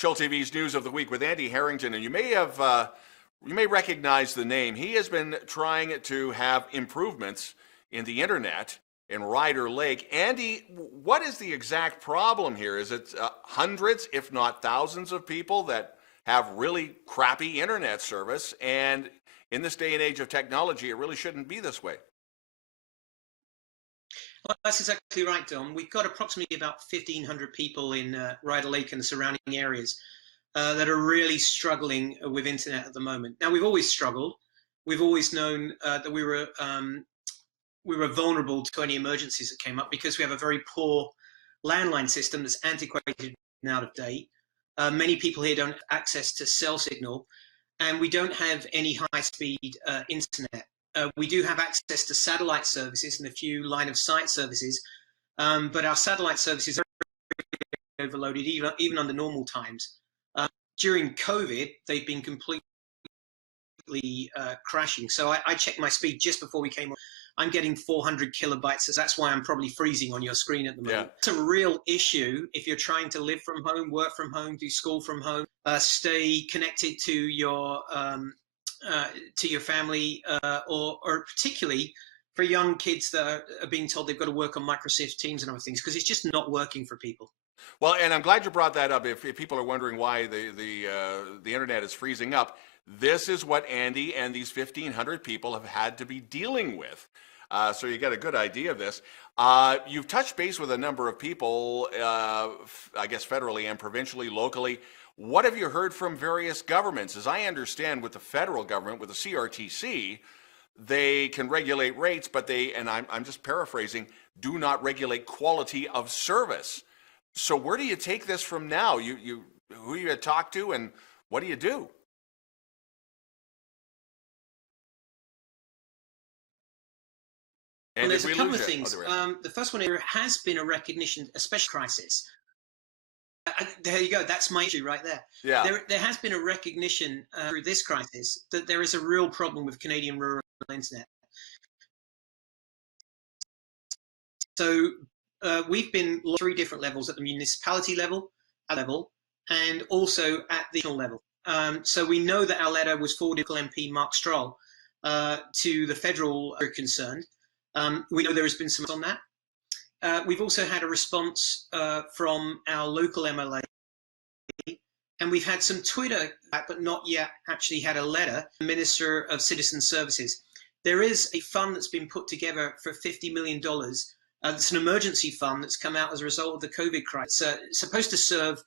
Chill TV's News of the Week with Andy Harrington, and you may recognize the name. He has been trying to have improvements in the internet in Ryder Lake. Andy, what is the exact problem here? Is it hundreds, if not thousands, of people that have really crappy internet service? And in this day and age of technology, it really shouldn't be this way. Well, that's exactly right, Don. We've got approximately about 1,500 people in Ryder Lake and the surrounding areas that are really struggling with internet at the moment. Now, we've always struggled. We've always known that we were vulnerable to any emergencies that came up because we have a very poor landline system that's antiquated and out of date. Many people here don't have access to cell signal, and we don't have any high-speed internet. We do have access to satellite services and a few line-of-sight services, but our satellite services are overloaded even under normal times. During COVID, they've been completely crashing. So I checked my speed just before we came on. I'm getting 400 kilobytes, so that's why I'm probably freezing on your screen at the moment. Yeah. It's a real issue if you're trying to live from home, work from home, do school from home, stay connected to your family, or particularly for young kids that are being told they've got to work on Microsoft Teams and other things, because it's just not working for people. Well, and I'm glad you brought that up. If people are wondering why the internet is freezing up, this is what Andy and these 1,500 people have had to be dealing with. So you get a good idea of this. You've touched base with a number of people, I guess federally and provincially, locally. What have you heard from various governments? As I understand, with the federal government, with the CRTC, they can regulate rates, but they, and I'm just paraphrasing, do not regulate quality of service. So where do you take this from now? Who you talk to, and what do you do? Well, there's a couple of things. The first one, there has been a recognition, a special crisis. There you go. That's my issue right there. Yeah. There has been a recognition through this crisis that there is a real problem with Canadian rural internet. So we've been at 3 different levels: at the municipality level, and also at the national level. So we know that our letter was forwarded to MP Mark Stroll to the federal concerned. We know there has been some on that. We've also had a response from our local MLA, and we've had some Twitter, but not yet actually had a letter, the Minister of Citizen Services. There is a fund that's been put together for $50 million. It's an emergency fund that's come out as a result of the COVID crisis. It's supposed to serve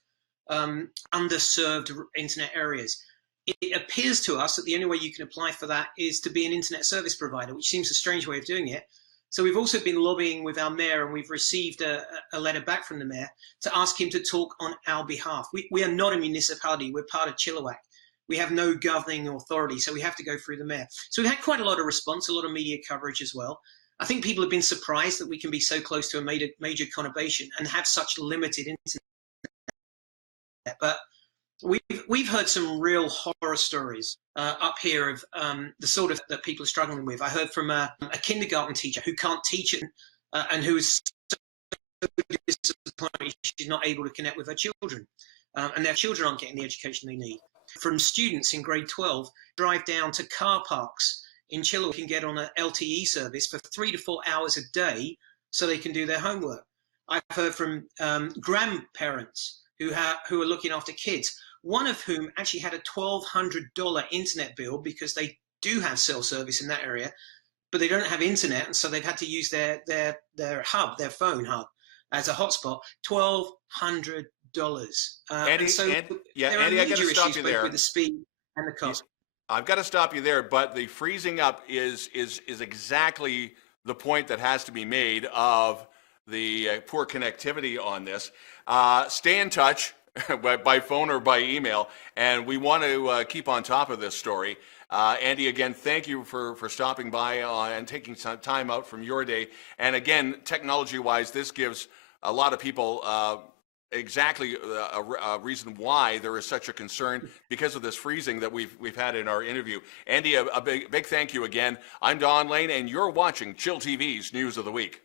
underserved internet areas. It appears to us that the only way you can apply for that is to be an internet service provider, which seems a strange way of doing it. So we've also been lobbying with our mayor, and we've received a letter back from the mayor to ask him to talk on our behalf. We are not a municipality. We're part of Chilliwack. We have no governing authority, so we have to go through the mayor. So we've had quite a lot of response, a lot of media coverage as well. I think people have been surprised that we can be so close to a major conurbation and have such limited internet. But we've heard some real horror stories up here of the sort of that people are struggling with. I heard from a kindergarten teacher who can't teach it and who is so disappointed she's not able to connect with her children, and their children aren't getting the education they need. From students in grade 12 drive down to car parks in Chilliwack and get on an LTE service for 3 to 4 hours a day so they can do their homework. I've heard from grandparents who are looking after kids, one of whom actually had a $1,200 internet bill because they do have cell service in that area, but they don't have internet, and so they've had to use their hub, their phone hub, as a hotspot. $1,200. Andy, Andy, I got to stop you there. With the speed and the cost. I've got to stop you there, but the freezing up is exactly the point that has to be made of the poor connectivity on this. Stay in touch by phone or by email, and we want to keep on top of this story. Andy, again, thank you for stopping by and taking some time out from your day. And again, technology-wise, this gives a lot of people exactly a reason why there is such a concern because of this freezing that we've had in our interview. Andy, a big thank you again. I'm Don Lehn, and you're watching Chill TV's News of the Week.